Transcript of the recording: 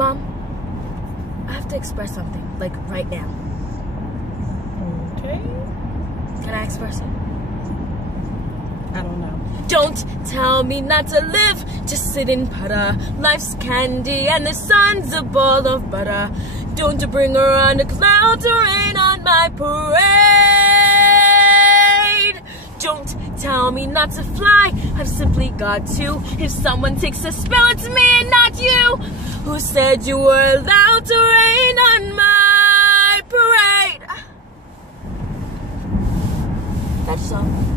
Mom, I have to express something, like right now. Okay. Can I express it? I don't know. Don't tell me not to live, just sit and putter. Life's candy and the sun's a ball of butter. Don't bring around a cloud to rain on my parade. Don't tell me not to fly, I've simply got to. If someone takes a spell, it's me and not you. Who said you were allowed to rain on my parade? That's all.